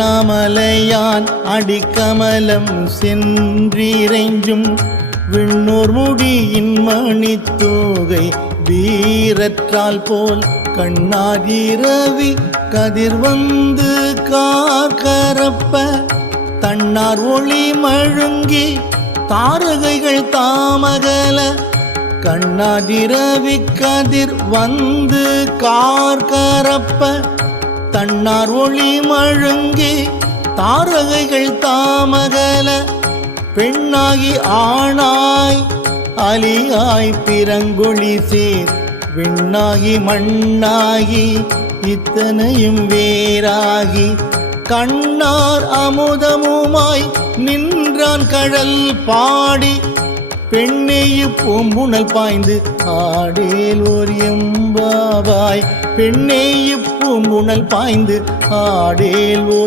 அண்ணாமலையான் அடிக்கமலம் சென்றிறைஞ்சும் விண்ணோர் முடியின் மணித்தோகை வீரற்றால் போல் கண்ணாதிரவி கதிர் வந்து கார்கரப்ப தன்னார் ஒளி மழுங்கி தாரகைகள் தாமகல கண்ணாதிரவி கதிர் வந்து கார்கரப்ப தன்னார் ஒளி மழுங்கி தாரகைகள் தாமகல பெண்ணாகி ஆணாய் அலியாய் பிறங்கொழி சேர் விண்ணாகி மண்ணாகி இத்தனையும் வேறாகி கண்ணார் அமுதமுமாய் நின்றான் கழல் பாடி பெண்ணேயு பூம்புணல் பாய்ந்து ஆடேல் ஓர் எம்பாவாய் பெண்ணேயு பூம்புணல் பாய்ந்து ஆடேல் ஓர்